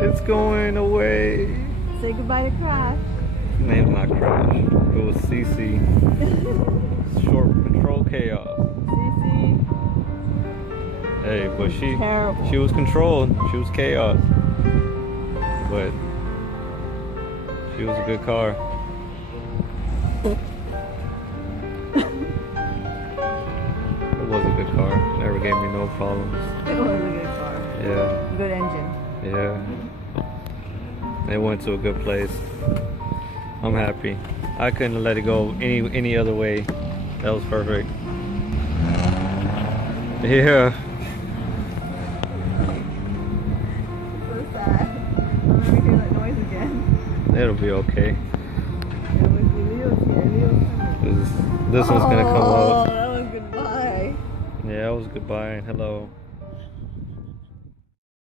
It's going away. Say goodbye to Crash. Name's not Crash. It was CC. Short for Control Chaos. Cece. Hey, but Terrible. she was controlled. She was chaos. But she was a good car. It was a good car. Never gave me no problems. It was a good car. Yeah. Good engine. Yeah. It went to a good place. I'm happy. I couldn't let it go any other way. That was perfect. Yeah. So sad. I'm gonna hear that noise again. It'll be okay. Leo's here. Leo's coming. This one's gonna come Oh, up. that was goodbye. Yeah, that was goodbye and hello.